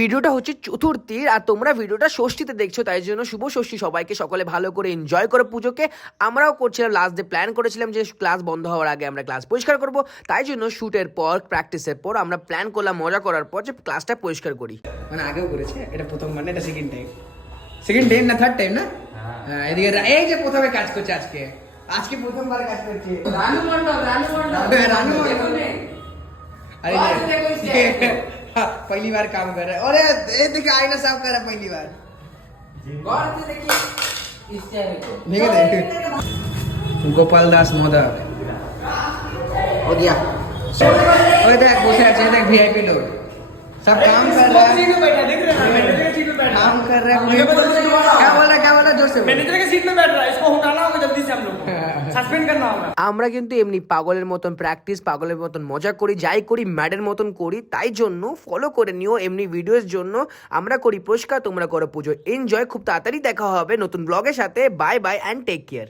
ভিডিওটা হচ্ছে চতুর্থীর, আর তোমরা ভিডিওটা ষষ্ঠীতে দেখছো, তাই জন্য শুভ ষষ্ঠী সবাইকে। সকলে ভালো করে এনজয় করো পুজোকে। আমরাও করছিলাম, লাস্ট ডে প্ল্যান করেছিলাম যে ক্লাস বন্ধ হওয়ার আগে আমরা ক্লাস পরিষ্কার করব। তাই জন্য শ্যুটের পর, প্র্যাকটিসের পর আমরা প্ল্যান করলাম মজা করার পর যে ক্লাসটা পরিষ্কার করি। মানে আগেও করেছে, এটা প্রথমবার না, এটা সেকেন্ড টাইম। সেকেন্ড টাইম না থার্ড টাইম না? হ্যাঁ, এদিকে এই যে প্রথমে কাজ করছে আজকে, আজকে প্রথমবার কাজ করছে রানু মন্ডল। अरे पहली बार काम कर रहा है। अरे ये देखिए आईना साफ कर रहा है पहली बार। देखिए गोपाल दास मोदक हो गया। ओए देख बसे আছে देख वीआईपी लोग सब काम कर रहा है, काम कर रहा है। क्या बोल रहा जोर से? मैनेजर के सीट में बैठ रहा है, इसको हटाना होगा जल्दी से, हम लोग सस्पेंड करना होगा। আমরা কিন্তু এমনি পাগলের মতন প্র্যাকটিস, পাগলের মতন মজা করি, যাই করি ম্যাডের মতন করি। তাই জন্য ফলো করে নিও এমনি ভিডিওর জন্য। আমরা করি পরিষ্কার, তোমরা করো পুজো এনজয়। খুব তাড়াতাড়ি দেখা হবে নতুন ব্লগের সাথে। Bye bye and take care.